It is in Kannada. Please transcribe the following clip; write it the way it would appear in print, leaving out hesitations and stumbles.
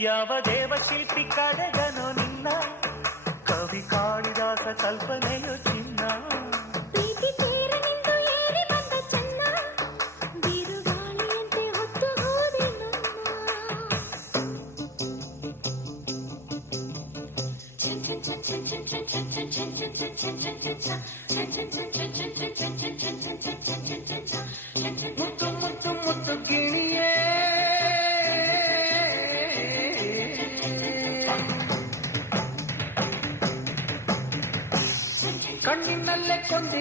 ಯಾವ ದೇವಶಿಲ್ಪಿ ಕಡೆಗನೋ ನಿನ್ನ ಕವಿ ಕಾಳಿದಾಸ ಕಲ್ಪನೆಯು ಚಿನ್ನ ಪ್ರೀತಿ ತೇರನಿಂದ ಏರಿ ಬಂದ ಚೆನ್ನ ಬಿರುಗಾಳಿಯಂತೆ ಹೊತ್ತು ಹೋದೆ ಮುತ್ತು ಮುತ್ತು ಮುತ್ತು ಗಿಣಿಯೇ ಕಣ್ಣಿನಲ್ಲೇ ಕೊಂದೆ